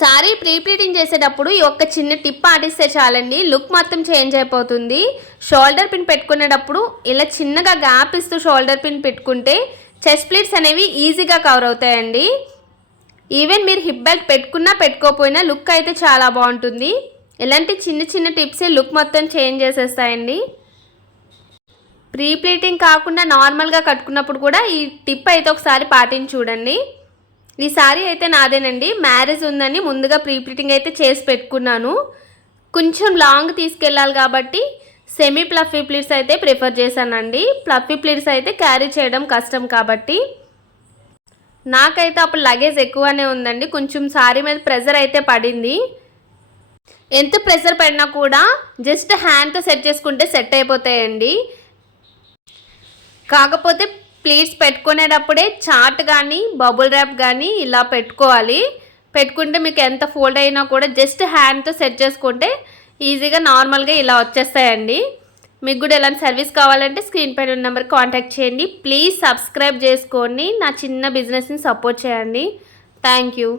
Sorry pre pleating చేసేటప్పుడు ఈ ఒక్క చిన్న టిప్ పాటిస్తే చాలండి, లుక్ మొత్తం చేంజ్ అయిపోతుంది. షోల్డర్ పిన్ పెట్టుకునేటప్పుడు ఇలా చిన్నగా గ్యాప్ ఇస్తూ షోల్డర్ పిన్ పెట్టుకుంటే చెస్ట్ ప్లీట్స్ అనేవి ఈజీగా కవర్ అవుతాయండి. ఈవెన్ మీరు హిప్ బెల్ట్ పెట్టుకున్నా పెట్టుకోకపోయినా లుక్ అయితే చాలా బాగుంటుంది. ఇలాంటి చిన్న చిన్న టిప్సే లుక్ మొత్తం చేంజ్ చేసేస్తాయండి. ప్రీ ప్లీటింగ్ కాకుండా నార్మల్గా కట్టుకున్నప్పుడు కూడా ఈ టిప్ అయితే ఒకసారి పాటించి చూడండి. ఈ సారీ అయితే నాదేనండి. మ్యారేజ్ ఉందని ముందుగా ప్రీ ప్లీటింగ్ అయితే చేసి పెట్టుకున్నాను. కొంచెం లాంగ్ తీసుకెళ్ళాలి కాబట్టి సెమీ ప్లఫీ ప్లీట్స్ అయితే ప్రిఫర్ చేశానండి. ప్లఫీ ప్లీట్స్ అయితే క్యారీ చేయడం కష్టం కాబట్టి. నాకైతే అప్పుడు లగేజ్ ఎక్కువనే ఉందండి. కొంచెం సారీ మీద ప్రెజర్ అయితే పడింది. ఎంత ప్రెషర్ పడినా కూడా జస్ట్ హ్యాండ్తో సెట్ చేసుకుంటే సెట్ అయిపోతాయండి. కాకపోతే ప్లీట్స్ పెట్టుకునేటప్పుడే చార్ట్ కానీ బబుల్ ర్యాప్ కానీ ఇలా పెట్టుకోవాలి. పెట్టుకుంటే మీకు ఎంత ఫోల్డ్ అయినా కూడా జస్ట్ హ్యాండ్తో సెట్ చేసుకుంటే ఈజీగా నార్మల్గా ఇలా వచ్చేస్తాయండి. మీకు కూడా ఎలాంటి సర్వీస్ కావాలంటే స్క్రీన్ పైన ఉన్న నెంబర్కి కాంటాక్ట్ చేయండి. ప్లీజ్ సబ్స్క్రైబ్ చేసుకొని నా చిన్న బిజినెస్ని సపోర్ట్ చేయండి. Thank you.